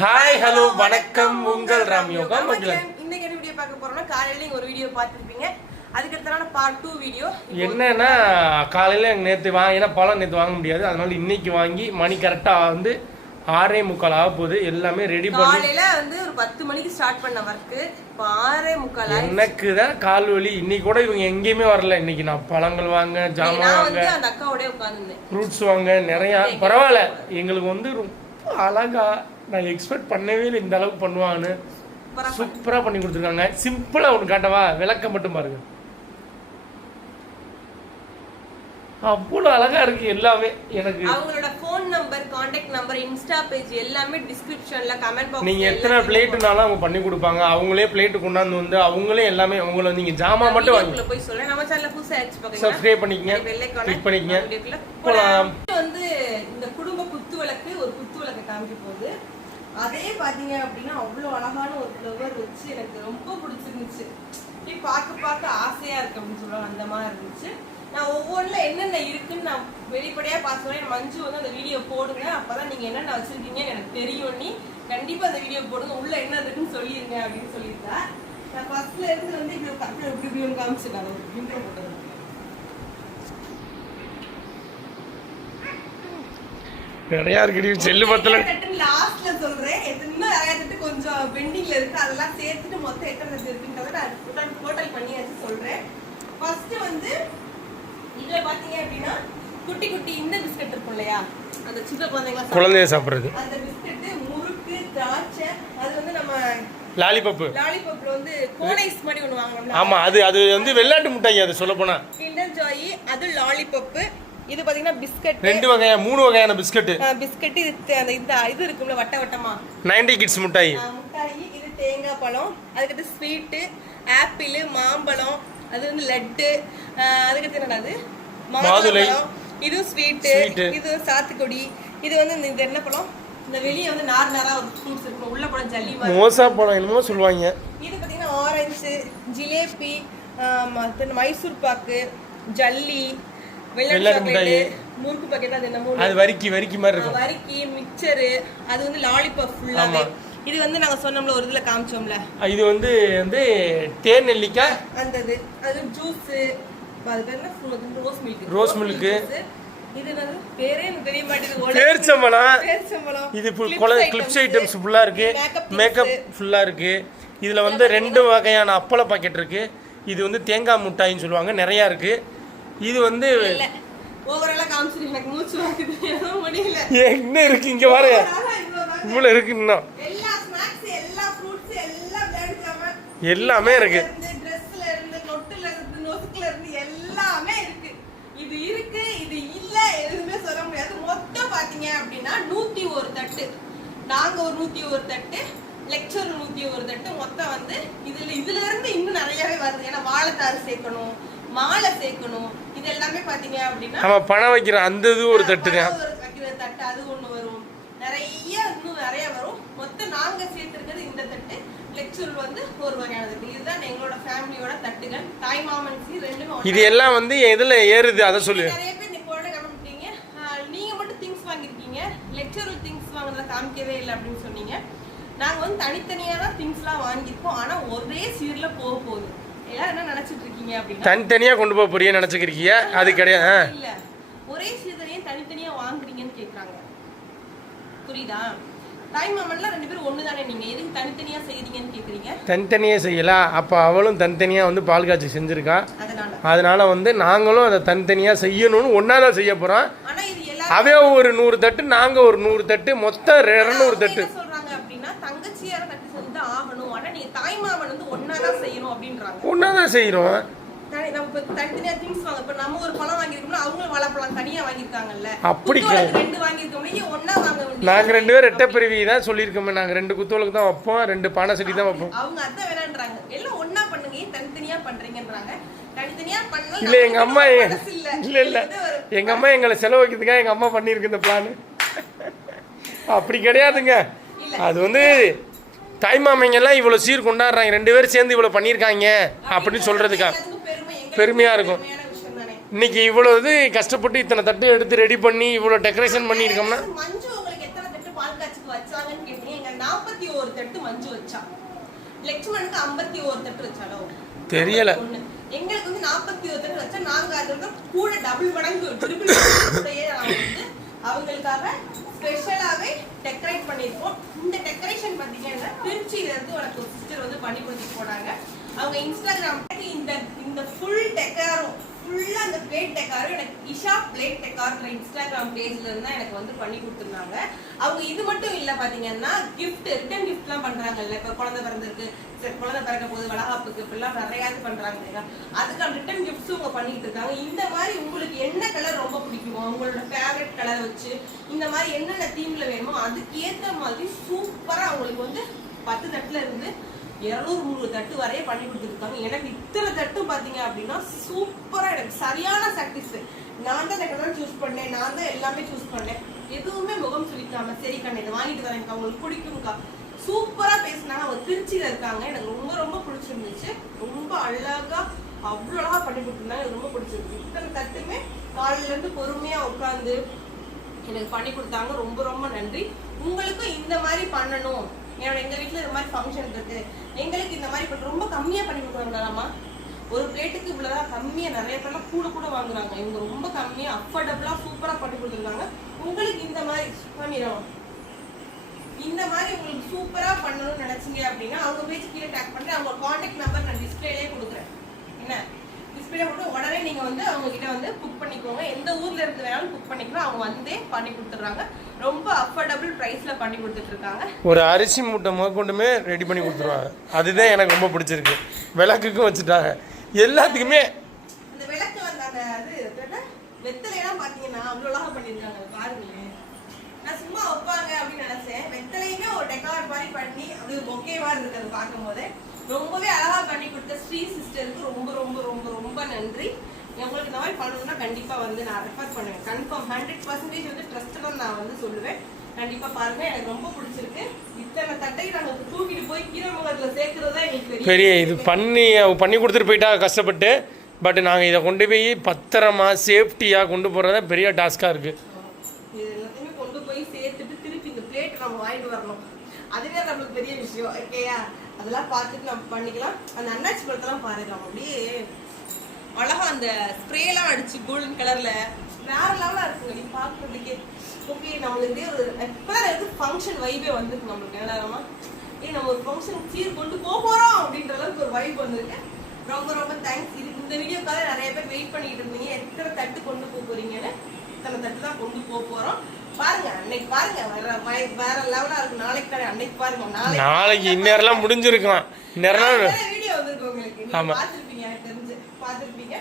Hi hello வணக்கம் உங்கள் ராம் யோகா மகிழன். இன்னைக்கு என்ன வீடியோ பார்க்க போறோம்னா காலையில ஒரு வீடியோ பார்த்திருப்பீங்க. அதுக்கு அடுத்தான பார்ட் 2 வீடியோ. என்னன்னா காலையில நேற்று ஏன்னா பழம் நேற்று வாங்க முடியாது, அதனால இன்னைக்கு வாங்கி மணி கரெக்டா வந்து 6:45 ஆக போகுது. எல்லாமே ரெடி பண்ணி காலையில வந்து ஒரு 10 மணிக்கு ஸ்டார்ட் பண்ண வர்க் இப்போ 6:45. எனக்கு தான் கால் வலி. இன்னைக்கு கூட இவங்க எங்கேயுமே வரல. இன்னைக்கு நான் பழங்கள் வாங்க, ஜாமான் வாங்க, அந்த அக்காவோட உட்கார்ந்துருந்தேன், ஃப்ரூட்ஸ் வாங்க நிறைய. பரவாயில்ல, எங்களுக்கு வந்து ரொம்ப அழகா, நான் எக்ஸ்பெக்ட் பண்ணவே இல்லை இந்த அளவுக்கு பண்ணுவாங்கன்னு. சூப்பரா பண்ணி கொடுத்துருக்காங்க. சிம்பிளா ஒன்று காட்டவா? விளக்கம் மட்டும் பாருங்க, அவ்வளோ அழகா இருக்கு எல்லாமே. எனக்கு அவங்களோட phone number, contact number, Insta page எல்லாமே டிஸ்கிரிப்ஷன்ல கமெண்ட் பாக்ஸ்ல நீங்க எத்தனை பிளேட்னாலும் அவங்க பண்ணி கொடுப்பாங்க. அவங்களே பிளேட் கொண்டாந்து வந்து அவங்களே எல்லாமே உங்களை நீங்க ஜாமா மட்டும் வாங்கி போய் சொல்ல. நம்ம சேனல்ல புதுசா ஆச்சு பாருங்க, சப்ஸ்கிரைப் பண்ணிக்கங்க, கிளிக் பண்ணிக்கங்க. வந்து இந்த குடும்ப குத்து விளக்கு, ஒரு குத்து விளக்கு காமிக்க போகுது. அதே பாத்தீங்க அப்படின்னா அவ்வளவு அழகான ஒரு ஃப்ளவர் வச்சு எனக்கு ரொம்ப பிடிச்சிருந்துச்சு. பார்க்க ஆசையா இருக்கு அப்படின்னு சொல்லுவாங்க, அந்த மாதிரி இருந்துச்சு. நான் ஒவ்வொன்றுல என்னென்ன இருக்குன்னு நான் வெளிப்படையா பார்த்துவேன். மஞ்சு வந்து அந்த வீடியோ போடுங்க, அப்பதான் நீங்க என்னென்ன வச்சிருக்கீங்கன்னு எனக்கு தெரியும். நீ கண்டிப்பா அந்த வீடியோ போடுங்க, உள்ள என்ன இருக்குன்னு சொல்லிருங்க அப்படின்னு சொல்லியிருந்தா. நான் ஃபர்ஸ்ட்ல இருந்து வந்து இப்படி காமிச்சிருக்காங்க, ஒரு இன்ட்ரோ போட்டது. நிறைய இருக்கு செல்லு பத்தல. லாஸ்ட்ல சொல்றேன், இன்னும் நிறைய தட்டு கொஞ்சம் பெண்டிங்ல இருக்கு, அதெல்லாம் சேர்த்துட்டு மொத்தம் எத்தனை தட்டு இருக்குன்றத நான் டோட்டல் பண்ணியாச்சு சொல்றேன். ஃபர்ஸ்ட் வந்து இதுல பாத்தீங்க அப்படின்னா குட்டி குட்டி இந்த பிஸ்கட் இருக்கும் இல்லையா, அந்த சின்ன குழந்தைங்க சாப்பிடுறது அந்த பிஸ்கட், முறுக்கு, திராட்சை, அது வந்து நம்ம லாலிபப்ல வந்து கோனைஸ் மாதிரி ஒன்னு வாங்குறோம். ஆமா, அது வந்து வெள்ளாட்டு மிட்டாய். அது சொல்ல போனா கிண்டர் ஜாய், அது லாலிபப். இது பாத்தீங்கன்னா பிஸ்கட், மூணு வகையான பிஸ்கட். இது அந்த இது இருக்கும்ல வட்ட வட்டமா, 90 கிட்ஸ் மிட்டாய். இது தேங்காய் பழம், அதுக்கு ஸ்வீட், ஆப்பிள், மாம்பழம், அது வந்து லட்டு, அதுக்கு என்னது மாதுளை, இது ஸ்வீட், இது சாத்துக்குடி, இது வந்து இந்த என்ன பழம், இந்த வெளியே வந்து நாரா ஒரு ஃப்ரூட்ஸ் இருக்கும், உள்ள பழம் ஜல்லி மாதிரி மோசா பழம் என்னமோ சொல்லுவாங்க. இது பாத்தீங்கன்னா ஆரஞ்சு, ஜிலேபி, மைசூர் பாக்கு, ஜல்லி, வெள்ளரி மிட்டாய், முறுக்கு பாக்கெட், அது என்னமோ அது வரிக்கி மாதிரி இருக்கும், வரிக்கி, மிக்சர், அது வந்து லாலிபாப் ஃபுல்லாவே. இது வந்து நாங்க சொன்னோம்ல ஒரு இதுல காமிச்சோம்ல, இது வந்து தேன் நெல்லிக்காய், அந்த அது ஜூஸ், அது பேர் என்ன, ரோஸ் மில்க். இது என்னது பேரே எனக்கு தெரிய மாட்டேங்குது. பேரிச்சம்பழம். இது கிளிப்ஸ் ஐட்டம்ஸ் ஃபுல்லா இருக்கு, மேக்கப் ஃபுல்லா இருக்கு. இதுல வந்து 2 வகையான அப்பள பாக்கெட் இருக்கு. இது வந்து தேங்காய் மிட்டாய்ன்னு சொல்லுவாங்க, நிறைய இருக்கு. இது வந்து ஓவராலா காமிச்சு எனக்கு மூச்சு வாங்குது, முடியல. என்ன இருக்கு இங்க பாரு, இவ்வளவு இருக்கு. இன்னும் எல்லா ஸ்நாக்ஸ், எல்லா ஃப்ரூட்ஸ், எல்லா ஜாம் எல்லாமே இருக்கு. ட்ரெஸ்ல இருந்து, நொட்டுல இருந்து, நொசுக்குல இருந்து எல்லாமே இருக்கு. இது இருக்கு, இது இல்ல எதுவுமே சொல்ல முடியாது. மொத்தம் பாத்தீங்க அப்படின்னா 101 தட்டு. நாங்க ஒரு 101 தட்டு, லெக்சர் 101 தட்டு. மொத்தம் வந்து இதுல இருந்து இன்னும் நிறையவே வருது. ஏன்னா வாழைத்தாறு சேர்க்கணும், மாலை சேர்க்கணும், இது எல்லாமே பாத்தீங்க அப்படின்னா நம்ம பணம் வைக்கிற அந்த இது ஒரு தட்டு தான், வைக்கிற தட்டு அது ஒண்ணு வரும். நிறைய இன்னும் நிறைய வரும். மொத்தம் நாங்க சேர்த்திருக்கிறது இந்த தட்டு, லெக்சர் வந்து ஒரு வகையான தட்டு. இதுதான் எங்களோட ஃபேமிலியோட தட்டுகள். தாய் மாமன்சி ரெண்டுமே. இது எல்லாம் வந்து எதுல ஏறுது அதை சொல்லு. நிறைய பேர் நீங்க கமெண்ட் பண்ணீங்க, நீங்க மட்டும் திங்ஸ் வாங்கிருக்கீங்க, லெக்சர் திங்ஸ் வாங்குறத காமிக்கவே இல்லை அப்படின்னு சொன்னீங்க. நாங்க வந்து தனித்தனியா தான் திங்ஸ்லாம் வாங்கியிருக்கோம், ஆனா ஒரே சீர்ல போக போகுது. எல்லாரும் என்ன நினைச்சிட்டு இருக்கீங்க அப்படின்னா தனித்தனியா கொண்டு போக போறியா நினைச்சுக்கிறீங்க, அது கிடையாது. இல்ல, ஒரே சீதரையும் தனித்தனியா வாங்குறீங்கன்னு கேக்குறாங்க, புரியுதா? தாய் மாமன்ல 2 பேரும் ஒண்ணுதானே, நீங்க எதுக்கு தனித்தனியா செய்றீங்கன்னு கேக்குறீங்க. தனித்தனியா செய்யலாம். அப்ப அவளும் தனித்தனியா வந்து பால் காய்ச்சி செஞ்சிருக்கா, அதனால வந்து நாங்களும் அதை தனித்தனியா செய்யணும்னு ஒன்னாதான் செய்ய போறோம். ஆனா இது அவே ஒரு 100 தட்டு, நாங்க ஒரு 100 தட்டு, மொத்தம் 200 தட்டு சொல்றாங்க. அப்படின்னா தங்கச்சியார தட்டு செஞ்சு ஆகணும், ஆனா நீங்க தாய் மாமன் வந்து ஒன்னாதான் செய்யணும் அப்படின்றாங்க. ஒன்னாதான் செய்யறோம். நம்ம தனித்தனியா திங்ஸ் வாங்க. இப்ப நம்ம ஒரு பழம் வாங்கிருக்கோம்னா அவங்களும் வாழைப்பழம் தனியா வாங்கிருக்காங்கல்ல, அப்படி 2 வாங்கிருக்கோம், ஒன்னா வாங்க வேண்டியது. நாங்க 2 பேரும் ரெட்டை பிரிவி தான் சொல்லியிருக்கோமே. நாங்க 2 குத்துவலுக்கு தான் வைப்போம், 2 பானை செடி தான் வைப்போம். அவங்க அதான் வேணான்றாங்க, எல்லாம் ஒன்னா பண்ணுங்க, தனித்தனியா பண்றீங்கன்றாங்க. தனித்தனியா பண்ணலாம் இல்ல. எங்க அம்மா இல்ல எங்க அம்மா எங்களை செலவு வைக்கிறதுக்காக எங்க அம்மா பண்ணிருக்கு இந்த பிளான். அப்படி கிடையாதுங்க. அது வந்து தாய்மாமைங்க எல்லாம் இவ்வளவு சீர் கொண்டாடுறாங்க, 2 பேரும் சேர்ந்து இவ்வளவு பண்ணியிருக்காங்க அப்படின்னு சொல்றதுக்கா பெருமையா இருக்கும். இன்னைக்கு இவ்வளவு கஷ்டப்பட்டு இத்தனை தட்டு எடுத்து ரெடி பண்ணி இவ்வளவு டெக்கரேஷன் பண்ணியிருக்கோம்னா காட்சிக்கு வச்சாங்கன்னு கேட்டீங்க. எங்க 41 தட்டு மஞ்சு வச்சா. லட்சுமணுக்கு 51 தட்டு வச்சாலோ தெரியல. எங்களுக்கு வந்து 41 தட்டு வச்சா நாங்க அதோட கூட டபுள் மடங்கு ட்ரிபிள் கூடயே வந்து அவங்களுக்காக ஸ்பெஷலாவே டெக்கரேட் பண்ணிருக்கோம். இந்த டெக்கரேஷன் பாத்தீங்கன்னா திருச்சியில இருந்து உனக்கு ஒரு சிஸ்டர் வந்து பண்ணி கொடுத்துட்டு போனாங்க. அவங்க இன்ஸ்டாகிராம் இந்த ஃபுல் டெக்காரும் ஃபுல்லா அந்த பிளேட் டெக்காரும் எனக்கு இஷா பிளேட் டெக்கார்ன்ற இன்ஸ்டாகிராம் பேஜ்ல இருந்தா எனக்கு வந்து பண்ணி கொடுத்துருந்தாங்க. அவங்க இது மட்டும் இல்ல பாத்தீங்கன்னா கிஃப்ட் ரிட்டர்ன் கிஃப்ட்லாம் பண்றாங்கல்ல. இப்ப குழந்தை பிறந்திருக்கு, குழந்தை பிறக்க போது வளகாப்புக்கு இப்பெல்லாம் நிறையாவது பண்றாங்க. அதுக்கான ரிட்டர்ன் கிஃப்ட்ஸும் அவங்க பண்ணிட்டு இருக்காங்க. இந்த மாதிரி உங்களுக்கு என்ன கலர் ரொம்ப பிடிக்குமோ உங்களோட ஃபேவரட் கலர் வச்சு இந்த மாதிரி என்னென்ன தீம்ல வேணுமோ அதுக்கு ஏத்த மாதிரி சூப்பரா அவங்களுக்கு வந்து 10 தட்டுல இருந்து 200-300 தட்டு வரைய பண்ணி கொடுத்துருக்காங்க. எனக்கு இத்தனை தட்டும் பாத்தீங்க அப்படின்னா சூப்பரா எனக்கு சரியான சாட்டிஸ்ஃபை. நான் தான் டெக்கரேட் சூஸ் பண்ணேன், நான் தான் எல்லாமே சூஸ் பண்ணேன். எதுவுமே முகம் சுளிக்காம சரி கண்ணு இதை வாங்கிட்டு வரேன்க்கா, உங்களுக்கு பிடிக்கும்க்கா, சூப்பரா பேசினாங்க. அவங்க திருச்சியில இருக்காங்க. எனக்கு ரொம்ப ரொம்ப பிடிச்சிருந்துச்சு. ரொம்ப அழகா அவ்வளோ அழகா பண்ணி கொடுத்துருந்தாங்க. எனக்கு ரொம்ப பிடிச்சிருந்துச்சு. இத்தனை தட்டுமே காலையில இருந்து பொறுமையா உட்காந்து எனக்கு பண்ணி கொடுத்தாங்க. ரொம்ப ரொம்ப நன்றி. உங்களுக்கும் இந்த மாதிரி பண்ணணும், எங்க வீட்டுல இந்த மாதிரி ஃபங்க்ஷன் இருக்கு, எங்களுக்கு இந்த மாதிரி ரொம்ப கம்மியா பண்ணி கொடுக்குறாங்களாமா. ஒரு பிளேட்டுக்கு இவ்வளவுதான் கம்மியா, நிறைய பேர்லாம் கூட கூட வாங்குறாங்க. இவங்க ரொம்ப கம்மியா அஃபோர்டபுளா சூப்பரா பண்ணி கொடுத்துருக்காங்க. உங்களுக்கு இந்த மாதிரி பண்ணிடுவோம். இந்த மாதிரி உங்களுக்கு சூப்பரா பண்ணணும்னு நினைச்சீங்க அப்படின்னா அவங்க பேஜ் கீழே டேக் பண்றேன். அவங்க கான்டாக்ட் நம்பர் நான் டிஸ்பிளேலயே கொடுக்குறேன். என்ன டிஸ்பிளே போட்டு உடனே நீங்க வந்து அவங்க கிட்ட வந்து புக் பண்ணிக்கோங்க. எந்த ஊர்ல இருந்து வேணாலும் புக் பண்ணிக்கலாம். அவங்க வந்தே பண்ணி கொடுத்துட்றாங்க. ரொம்ப அஃபோர்டபுள் பிரைஸ்ல பண்ணி கொடுத்துட்டு இருக்காங்க. ஒரு அரிசி மூட்டை முதற்கொண்டுமே ரெடி பண்ணி கொடுத்துருவாங்க. அதுதான் எனக்கு ரொம்ப பிடிச்சிருக்கு. விளக்குக்கும் வச்சுட்டாங்க, எல்லாத்துக்குமே. அந்த விளக்கு வந்து அந்த அது வெத்தலையெல்லாம் பாத்தீங்கன்னா அவ்வளோ அழகா பண்ணிருக்காங்க. பாருங்களேன், நான் சும்மா வைப்பாங்க அப்படின்னு நினைச்சேன். வெத்தலையுமே ஒரு டெக்கார் மாதிரி பண்ணி அப்படி ஒரு பொக்கேவா இருக்கு. அதை பார்க்கும் போது ரொம்பவே அழகா பண்ணி கொடுத்த ஸ்ரீ சிஸ்டருக்கு ரொம்ப ரொம்ப ரொம்ப ரொம்ப நன்றி. உங்களுக்கு இந்த மாதிரி பண்ணணும்னா கண்டிப்பா வந்து நான் ரெஃபர் பண்ணுவேன். கன்ஃபார்ம் 100% வந்து ட்ரஸ்டட் நான் வந்து சொல்லுவேன். கண்டிப்பா பாருங்க, எனக்கு ரொம்ப பிடிச்சிருக்கு. இத்தனை தட்டை நாங்க தூக்கிட்டு போய் கீரமங்கலத்துல சேர்க்கறதா எனக்கு பெரிய இது பண்ணி கொடுத்துட்டு போயிட்டா கஷ்டப்பட்டு. பட் நாங்கள் இதை கொண்டு போய் பத்திரமா சேஃப்டியாக கொண்டு போகிறதா பெரிய டாஸ்காக இருக்குது. இது எல்லாத்தையுமே கொண்டு போய் சேர்த்துட்டு திருப்பி இந்த பிளேட் நம்ம வாங்கிட்டு வரணும். அதுவே நம்மளுக்கு பெரிய விஷயம். ஓகேயா, அதெல்லாம் பார்த்துட்டு நம்ம பண்ணிக்கலாம். அந்த அண்ணாச்சி பழத்தெல்லாம் பாருங்க, அப்படியே அழகா அந்த ஸ்ப்ரேலாம் அடிச்சு கோல்டன் கலர்ல வேற லெவலா இருக்குங்க. நீ பாக்குறதுக்கே ஓகே. நம்மளுக்கு ஒரு எப்ப ஃபங்க்ஷன் வைபே வந்துருக்கு. நம்மளுக்கு நேரமா நம்ம ஒரு ஃபங்க்ஷன் சீர் கொண்டு போறோம் அப்படின்ற அளவுக்கு ஒரு வைப் வந்திருக்கு. ரொம்ப ரொம்ப தேங்க்ஸ். இந்த வீடியோக்காக நிறைய பேர் வெயிட் பண்ணிட்டு இருந்தீங்க, எத்தனை தட்டு கொண்டு போறீங்கன்னு. இத்தனை தட்டு தான் கொண்டு போறோம். பாருங்க, அன்னைக்கு பாருங்க வேற லெவலா இருக்கு. நாளைக்கு தானே, அன்னைக்கு பாருங்க. நாளைக்கு இந்நேரம் முடிஞ்சிருக்கலாம். வீடியோ வந்திருக்கு உங்களுக்கு, நீங்க பாத்துருப்பீங்க, எனக்கு தெரிஞ்சு பாத்துருப்பீங்க.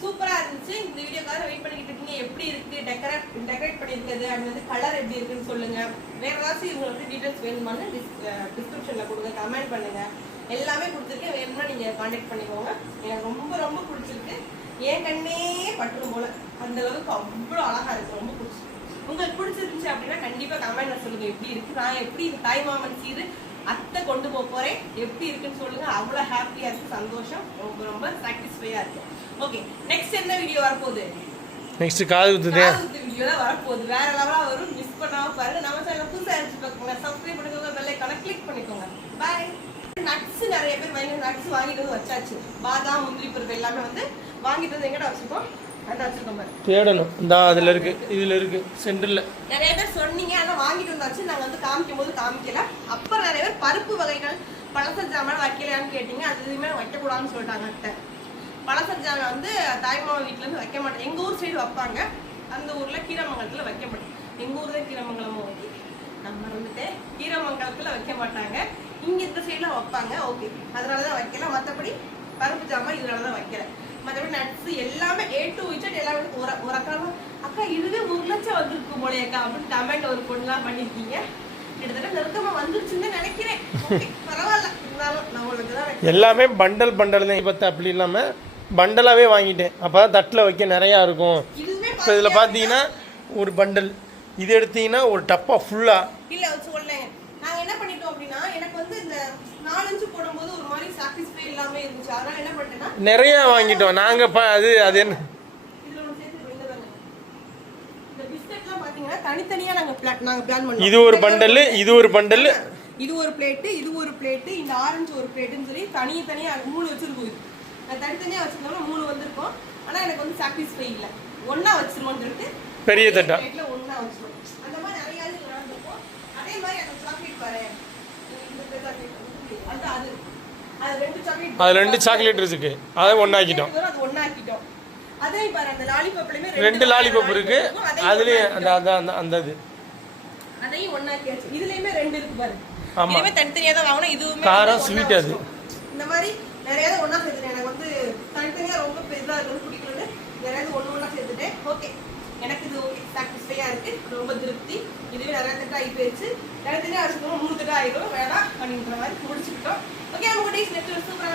சூப்பரா இருந்துச்சு. இந்த வீடியோக்காக வெயிட் பண்ணிட்டு இருக்கீங்க. எப்படி இருக்கு டெக்கரேட் பண்ணிருக்கிறது, அது வந்து கலர் எப்படி இருக்குன்னு சொல்லுங்க. வேற ஏதாச்சும் உங்களுக்கு டீடைல்ஸ் வேணுமான்னு டிஸ்கிரிப்ஷன்ல கொடுங்க, கமெண்ட் பண்ணுங்க. எல்லாமே கொடுத்துருக்கேன். வேணும்னா நீங்க கான்டாக்ட் பண்ணிக்கோங்க. எனக்கு ரொம்ப ரொம்ப பிடிச்சிருக்கு. என் கண்ணே பட்டுரும் போல அந்த அளவுக்கு அவ்வளோ அழகா இருக்கு. ரொம்ப பிடிச்சிருக்கு. உங்களுக்கு பிடிச்சிருந்துச்சு அப்படின்னா கண்டிப்பா கமெண்ட்ல சொல்லுங்க எப்படி இருக்கு. நான் எப்படி இந்த தாய்மாமன் சீரு அத்தை கொண்டு போறேன், எப்படி இருக்குன்னு சொல்லுங்க. அவ்வளவு ஹாப்பியா இருக்கு, சந்தோஷம், ரொம்ப ரொம்ப சாட்டிஸ்ஃபையா இருக்கு. ஓகே, நெக்ஸ்ட் என்ன வீடியோ வரப்போகுது? நெக்ஸ்ட் காது வீடியோ தான் வரப்போகுது. வேற லெவலா வரும். மிஸ் பண்ணாம பாருங்க. நம்ம சேனல் புதுசா இருந்துச்சு பார்க்கோங்க, சப்ஸ்கிரைப் பண்ணிக்கோங்க, பெல் ஐகானை கிளிக் பண்ணிக்கோங்க. பை. நட்ஸ் நிறைய பேர் வாங்கி நட்ஸ் வாங்கிட்டு வந்து வச்சாச்சு. பாதாம், முந்திரி பருப்பு எல்லாமே வந்து வாங்கிட்டு வந்து எங்கடா வச்சிருக்கோம்? தேடணும். இந்த அதுல இருக்கு, இதுல இருக்கு, சென்டர்ல. நிறைய பேர் சொன்னீங்க, ஆனா வாங்கிட்டு வந்தாச்சு. நாங்க வந்து காமிக்கும் போது காமிக்கல. அப்புறம் நிறைய பேர் பருப்பு வகைகள் பழச ஜாமான் வைக்கலையான்னு கேட்டீங்க. அது எதுவுமே வைக்கக்கூடாதுன்னு சொல்லிட்டாங்க அத்தை. பழச ஜாமான் வந்து தாய்மாமா வீட்டுல இருந்து வைக்க மாட்டேன். எங்க ஊர் சைடு வைப்பாங்க, அந்த ஊர்ல கீரமங்கலத்துல வைக்க மாட்டேன். எங்க ஊர்ல கீரமங்கலமும் ஓகே, நம்ம இருந்துட்டு கீரமங்கலத்துல வைக்க மாட்டாங்க. இங்க இந்த சைடுல வைப்பாங்க. ஓகே, அதனாலதான் வைக்கல. மற்றபடி பருப்பு ஜாமான் இதனாலதான் வைக்கல. மற்றபடி நட்ஸ் எல்லாமே A to Z எல்லாமே ஒரு அக்கா அக்கா இதுவே 1 லட்சம் வந்திருக்கு போலையக்கா அப்படின்னு கமெண்ட் ஒரு பொண்ணுலாம் பண்ணிருக்கீங்க. கிட்டத்தட்ட நெருக்கமா வந்துருச்சுன்னு நினைக்கிறேன். பரவாயில்ல, இருந்தாலும் நான் உங்களுக்கு தான் எல்லாமே பண்டல் தான். இப்போ அப்படி இல்லாம பண்டலாவே வாங்கிட்டேன். அப்பதான் தட்டுல வைக்க நிறையா இருக்கும். இப்போ இதுல பாத்தீங்கன்னா ஒரு பண்டல், இது எடுத்தீங்கன்னா ஒரு டப்பா ஃபுல்லா. இல்ல சொல்லேன், நாங்க என்ன பண்ணிட்டோம் அப்படின்னா எனக்கு வந்து இந்த 4 இன்ச் போடும்போது ஒரு மாதிரி சாட்டிஸ்ஃபை இல்லாம இருந்துச்சு. அதனால என்ன பண்ணிட்டேன்னா நிறைய வாங்கிட்டோம் நாங்க. அது என்ன இதுல ஒன்று சேர்த்து இந்த பிஸ்கெட்லாம் பாத்தீங்கன்னா தனித்தனியா நாங்க பிளான் பண்ணோம். இது ஒரு பண்டல், இது ஒரு பண்டல், இது ஒரு பிளேட், இது ஒரு பிளேட், இந்த ஆரஞ்சு ஒரு பிளேட்னு சொல்லி தனித்தனியா 3 வச்சிருக்கோம். நான் தனித்தனியா வச்சிருந்தோம்னா 3 வந்திருக்கும். ஆனா எனக்கு வந்து சாட்டிஸ்ஃபை இல்ல. ஒண்ணா வச்சிருவோம்னு சொல்லிட்டு பெரிய தட்டா பிளேட்ல ஒண்ணா வச்சிருவோம். அந்த மாதிரி நிறைய இது நடந்துக்கும். அதே மாதிரி அந்த சாக்லேட் பாரு. இந்த சாக்லேட் அந்த அது 2 சாக்லேட். அது 2 சாக்லேட் இருக்கு. அதை ஒண்ணாக்கிட்டோம். அது ஒண்ணாக்கிட்டோம். அதே பாரு அந்த லாலிபாப்லயே 2 லாலிபாப் இருக்கு. அதுலயே அந்த இது அதையும் ஒண்ணாக்கியாச்சு. இதுலயுமே 2 இருக்கு பாரு. ஆமா. இதுமே தனித்தனியா தான் வாங்குனோம். இதுவுமே காரம் ஸ்வீட் அது. இந்த மாதிரி நிறைய ஒண்ணா சேர்த்துட்டேன். எனக்கு வந்து தனித்தனியா ரொம்ப பெருசா இருக்கு பிடிக்கல. நிறைய ஒண்ணா சேர்த்துட்டேன். ஓகே, எனக்கு இது ஓகே, சாட்டிஸ்ஃபையா இருக்கு, ரொம்ப திருப்தி. இதுவே நிறைய தட்டா ஆகி போயிடுச்சு. தனித்தனியா வச்சுக்கணும் 3 தட்டா ஆயிடும் வேணாம் அப்படின்ற மாதிரி முடிச்சுக்கிட்டோம். ஓகே, நம்ம டேஸ் நெக்ஸ்ட் சூப்பரா